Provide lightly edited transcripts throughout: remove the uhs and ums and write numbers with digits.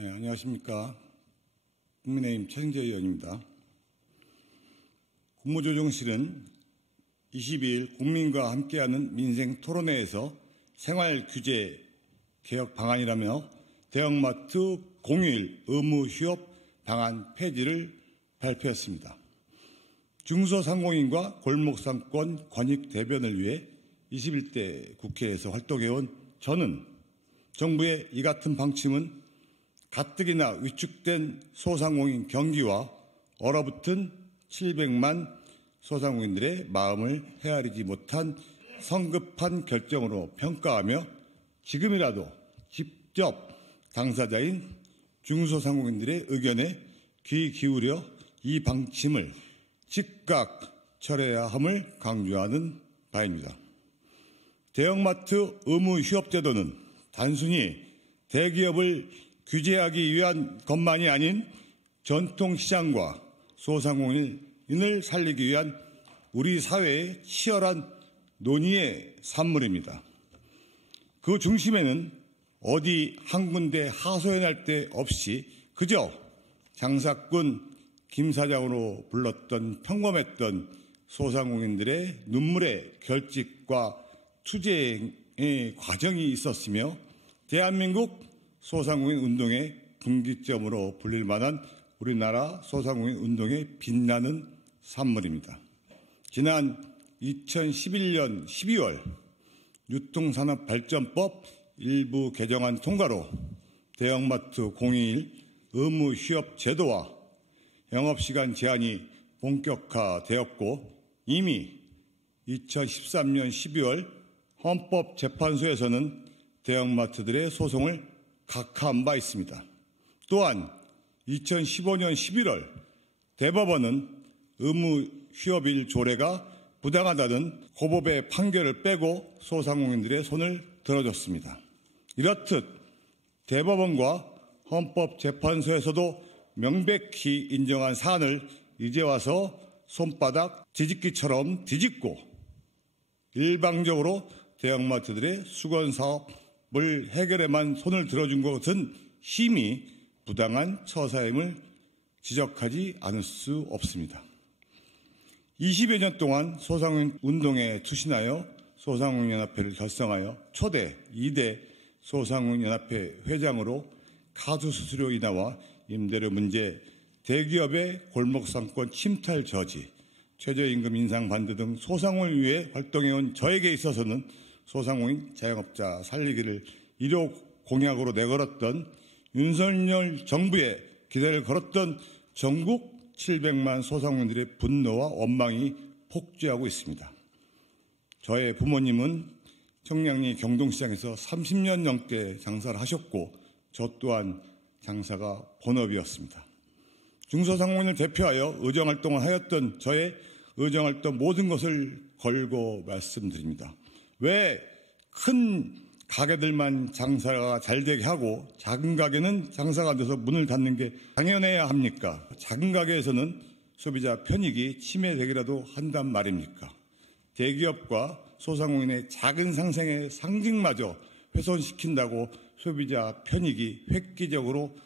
네, 안녕하십니까. 국민의힘 최승재 의원입니다. 국무조정실은 22일 국민과 함께하는 민생 토론회에서 생활규제 개혁 방안이라며 대형마트 공휴일 의무 휴업 방안 폐지를 발표했습니다. 중소상공인과 골목상권 권익 대변을 위해 21대 국회에서 활동해온 저는 정부의 이 같은 방침은 가뜩이나 위축된 소상공인 경기와 얼어붙은 700만 소상공인들의 마음을 헤아리지 못한 성급한 결정으로 평가하며 지금이라도 직접 당사자인 중소상공인들의 의견에 귀 기울여 이 방침을 즉각 철회해야 함을 강조하는 바입니다. 대형마트 의무 휴업 제도는 단순히 대기업을 규제하기 위한 것만이 아닌 전통시장과 소상공인을 살리기 위한 우리 사회의 치열한 논의의 산물입니다. 그 중심에는 어디 한 군데 하소연할 데 없이 그저 장사꾼 김 사장으로 불렀던 평범했던 소상공인들의 눈물의 결집과 투쟁의 과정이 있었으며 대한민국 소상공인 운동의 분기점으로 불릴 만한 우리나라 소상공인 운동의 빛나는 산물입니다. 지난 2011년 12월 유통산업발전법 일부 개정안 통과로 대형마트 공휴일 의무 휴업 제도와 영업시간 제한이 본격화되었고 이미 2013년 12월 헌법재판소에서는 대형마트들의 소송을 각하한 바 있습니다. 또한 2015년 11월 대법원은 의무 휴업일 조례가 부당하다는 고법의 판결을 빼고 소상공인들의 손을 들어줬습니다. 이렇듯 대법원과 헌법재판소에서도 명백히 인정한 사안을 이제 와서 손바닥 뒤집기처럼 뒤집고 일방적으로 대형마트들의 수건사업을 해결에만 손을 들어준 것은 심히 부당한 처사임을 지적하지 않을 수 없습니다. 20여 년 동안 소상공인 운동에 투신하여 소상공인연합회를 결성하여 초대 2대 소상공인연합회 회장으로 가수수수료 인하와 임대료 문제, 대기업의 골목상권 침탈 저지, 최저임금 인상 반대 등 소상공인을 위해 활동해온 저에게 있어서는 소상공인 자영업자 살리기를 1호 공약으로 내걸었던 윤석열 정부의 기대를 걸었던 전국 700만 소상공인들의 분노와 원망이 폭주하고 있습니다. 저의 부모님은 청량리 경동시장에서 30년 넘게 장사를 하셨고 저 또한 장사가 본업이었습니다. 중소상공인을 대표하여 의정활동을 하였던 저의 의정활동 모든 것을 걸고 말씀드립니다. 왜 큰 가게들만 장사가 잘 되게 하고 작은 가게는 장사가 안 돼서 문을 닫는 게 당연해야 합니까? 작은 가게에서는 소비자 편익이 침해되기라도 한단 말입니까? 대기업과 소상공인의 작은 상생의 상징마저 훼손시킨다고 소비자 편익이 획기적으로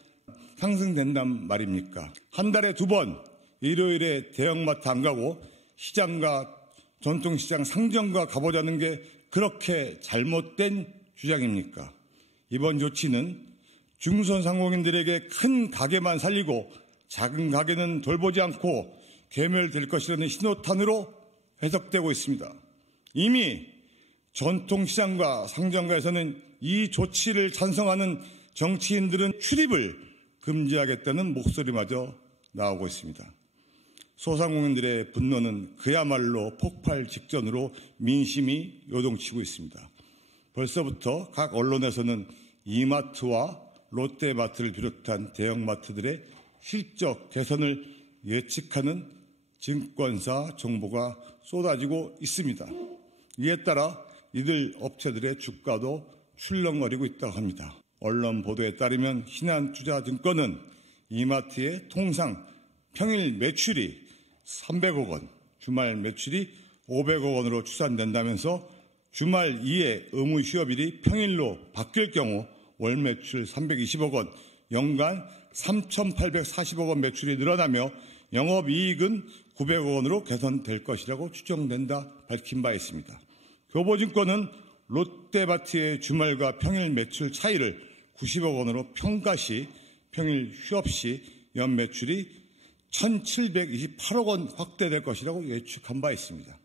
상승된단 말입니까? 한 달에 2번 일요일에 대형마트 안 가고 시장과 전통시장 상점과 가보자는 게 그렇게 잘못된 주장입니까? 이번 조치는 중소상공인들에게 큰 가게만 살리고 작은 가게는 돌보지 않고 괴멸될 것이라는 신호탄으로 해석되고 있습니다. 이미 전통시장과 상점가에서는 이 조치를 찬성하는 정치인들은 출입을 금지하겠다는 목소리마저 나오고 있습니다. 소상공인들의 분노는 그야말로 폭발 직전으로 민심이 요동치고 있습니다. 벌써부터 각 언론에서는 이마트와 롯데마트를 비롯한 대형마트들의 실적 개선을 예측하는 증권사 정보가 쏟아지고 있습니다. 이에 따라 이들 업체들의 주가도 출렁거리고 있다고 합니다. 언론 보도에 따르면 신한투자증권은 이마트의 통상 평일 매출이 300억 원, 주말 매출이 500억 원으로 추산된다면서 주말 이에 의무 휴업일이 평일로 바뀔 경우 월 매출 320억 원, 연간 3,840억 원 매출이 늘어나며 영업이익은 900억 원으로 개선될 것이라고 추정된다 밝힌 바 있습니다. 교보증권은 롯데마트의 주말과 평일 매출 차이를 90억 원으로 평가 시 평일 휴업 시 연 매출이 1,728억 원 확대될 것이라고 예측한 바 있습니다.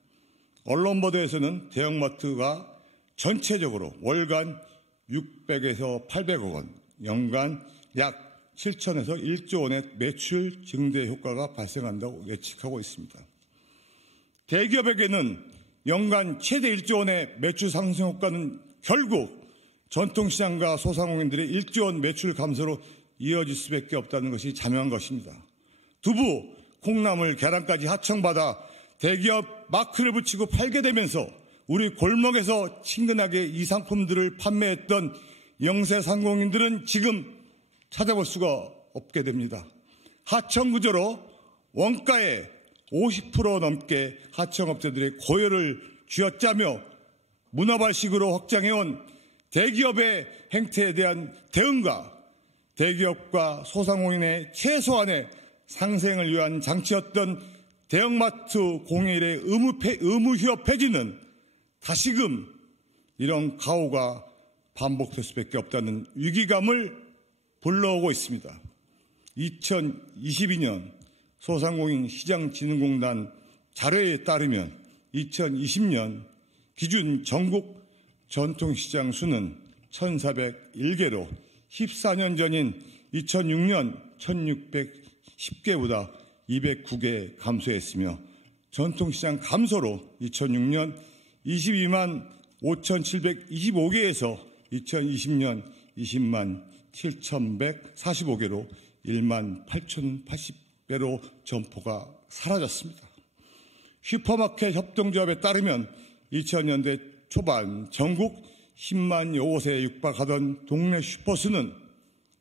언론 보도에서는 대형마트가 전체적으로 월간 600에서 800억 원, 연간 약 7천에서 1조 원의 매출 증대 효과가 발생한다고 예측하고 있습니다. 대기업에게는 연간 최대 1조 원의 매출 상승 효과는 결국 전통시장과 소상공인들의 1조 원 매출 감소로 이어질 수밖에 없다는 것이 자명한 것입니다. 두부, 콩나물, 계란까지 하청받아 대기업 마크를 붙이고 팔게 되면서 우리 골목에서 친근하게 이 상품들을 판매했던 영세상공인들은 지금 찾아볼 수가 없게 됩니다. 하청구조로 원가의 50% 넘게 하청업체들의 고열을 쥐어짜며 문어발식으로 확장해온 대기업의 행태에 대한 대응과 대기업과 소상공인의 최소한의 상생을 위한 장치였던 대형마트 공휴일의 의무 휴업 폐지는 다시금 이런 가오가 반복될 수밖에 없다는 위기감을 불러오고 있습니다. 2022년 소상공인 시장진흥공단 자료에 따르면 2020년 기준 전국 전통시장 수는 1,401개로 14년 전인 2006년 1,610개보다 209개 감소했으며 전통시장 감소로 2006년 22만 5,725개에서 2020년 20만 7,145개로 1만 8,080개로 점포가 사라졌습니다. 슈퍼마켓 협동조합에 따르면 2000년대 초반 전국 10만여 곳에 육박하던 동네 슈퍼수는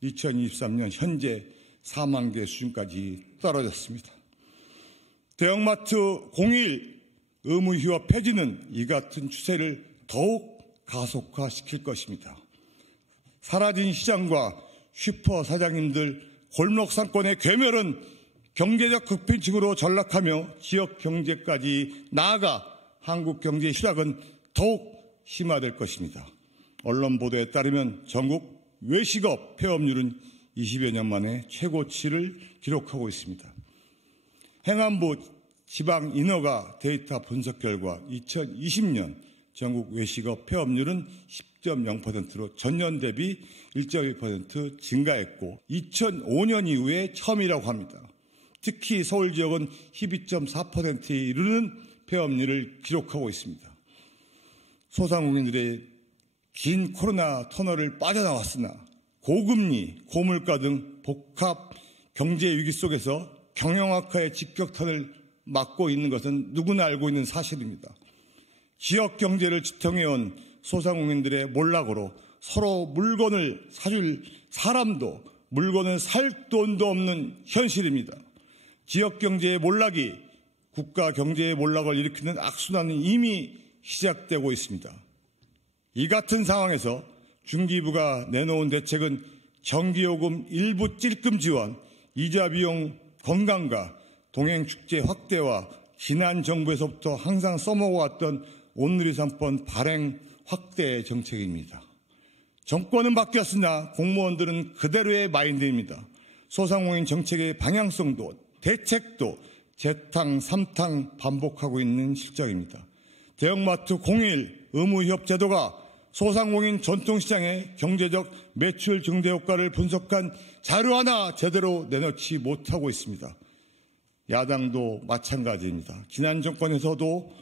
2023년 현재 4만 개 수준까지 떨어졌습니다. 대형마트 공휴일 의무 휴업 폐지는 이 같은 추세를 더욱 가속화시킬 것입니다. 사라진 시장과 슈퍼 사장님들 골목 상권의 괴멸은 경제적 극빈층으로 전락하며 지역 경제까지 나아가 한국 경제의 희락은 더욱 심화될 것입니다. 언론 보도에 따르면 전국 외식업 폐업률은 20여 년 만에 최고치를 기록하고 있습니다. 행안부 지방인허가 데이터 분석 결과 2020년 전국 외식업 폐업률은 10.0%로 전년 대비 1.2% 증가했고 2005년 이후에 처음이라고 합니다. 특히 서울 지역은 12.4%에 이르는 폐업률을 기록하고 있습니다. 소상공인들의 긴 코로나 터널을 빠져나왔으나 고금리, 고물가 등 복합 경제 위기 속에서 경영 악화의 직격탄을 맞고 있는 것은 누구나 알고 있는 사실입니다. 지역 경제를 지탱해온 소상공인들의 몰락으로 서로 물건을 사줄 사람도 물건을 살 돈도 없는 현실입니다. 지역 경제의 몰락이 국가 경제의 몰락을 일으키는 악순환은 이미 시작되고 있습니다. 이 같은 상황에서 중기부가 내놓은 대책은 전기요금 일부 찔끔 지원, 이자 비용 건강과 동행축제 확대와 지난 정부에서부터 항상 써먹어왔던 온누리 3번 발행 확대 정책입니다. 정권은 바뀌었으나 공무원들은 그대로의 마인드입니다. 소상공인 정책의 방향성도 대책도 재탕, 삼탕 반복하고 있는 실정입니다. 대형마트 공휴일 의무휴업 제도가 소상공인 전통시장의 경제적 매출 증대 효과를 분석한 자료 하나 제대로 내놓지 못하고 있습니다. 야당도 마찬가지입니다. 지난 정권에서도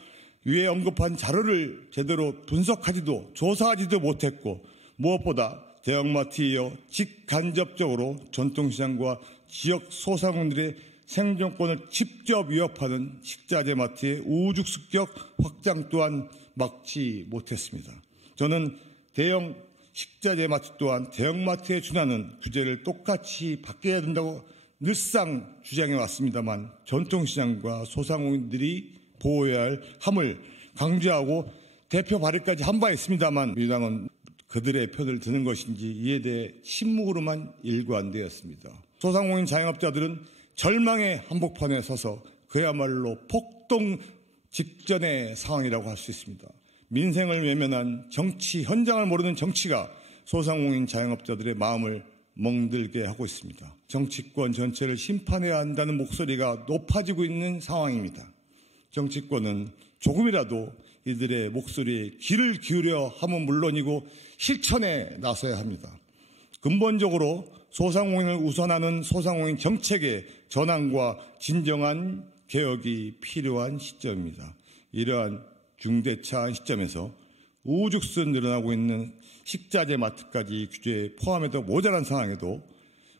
위에 언급한 자료를 제대로 분석하지도 조사하지도 못했고 무엇보다 대형마트에 이어 직간접적으로 전통시장과 지역 소상공인들의 생존권을 직접 위협하는 식자재 마트의 우죽습격 확장 또한 막지 못했습니다. 저는 대형 식자재 마트 또한 대형마트에 준하는 규제를 똑같이 바뀌어야 된다고 늘상 주장해 왔습니다만 전통시장과 소상공인들이 보호해야 할 함을 강조하고 대표 발의까지 한 바 있습니다만 민주당은 그들의 편을 드는 것인지 이에 대해 침묵으로만 일관되었습니다. 소상공인 자영업자들은 절망의 한복판에 서서 그야말로 폭동 직전의 상황이라고 할 수 있습니다. 민생을 외면한 정치, 현장을 모르는 정치가 소상공인 자영업자들의 마음을 멍들게 하고 있습니다. 정치권 전체를 심판해야 한다는 목소리가 높아지고 있는 상황입니다. 정치권은 조금이라도 이들의 목소리에 귀를 기울여 하면 물론이고 실천에 나서야 합니다. 근본적으로 소상공인을 우선하는 소상공인 정책의 전환과 진정한 개혁이 필요한 시점입니다. 이러한 중대차한 시점에서 우죽순 늘어나고 있는 식자재 마트까지 규제에 포함해도 모자란 상황에도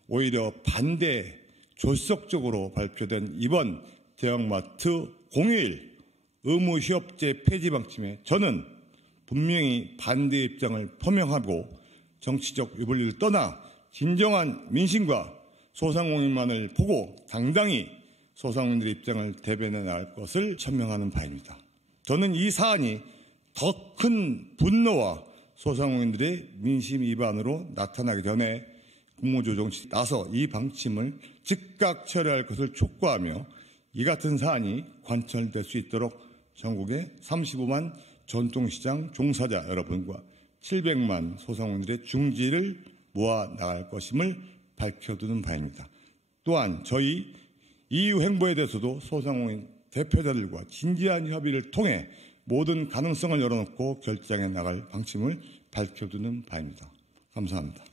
오히려 반대 졸속적으로 발표된 이번 대형마트 공휴일 의무휴업제 폐지 방침에 저는 분명히 반대 입장을 표명하고 정치적 유불리를 떠나 진정한 민심과 소상공인만을 보고 당당히 소상공인들의 입장을 대변해 나갈 것을 천명하는 바입니다. 저는 이 사안이 더 큰 분노와 소상공인들의 민심 위반으로 나타나기 전에 국무조정실에 나서 이 방침을 즉각 철회할 것을 촉구하며 이 같은 사안이 관철될 수 있도록 전국의 35만 전통시장 종사자 여러분과 700만 소상공인들의 중지를 모아 나갈 것임을 밝혀두는 바입니다. 또한 저희 이후 행보에 대해서도 소상공인 대표자들과 진지한 협의를 통해 모든 가능성을 열어놓고 결정해 나갈 방침을 밝혀두는 바입니다. 감사합니다.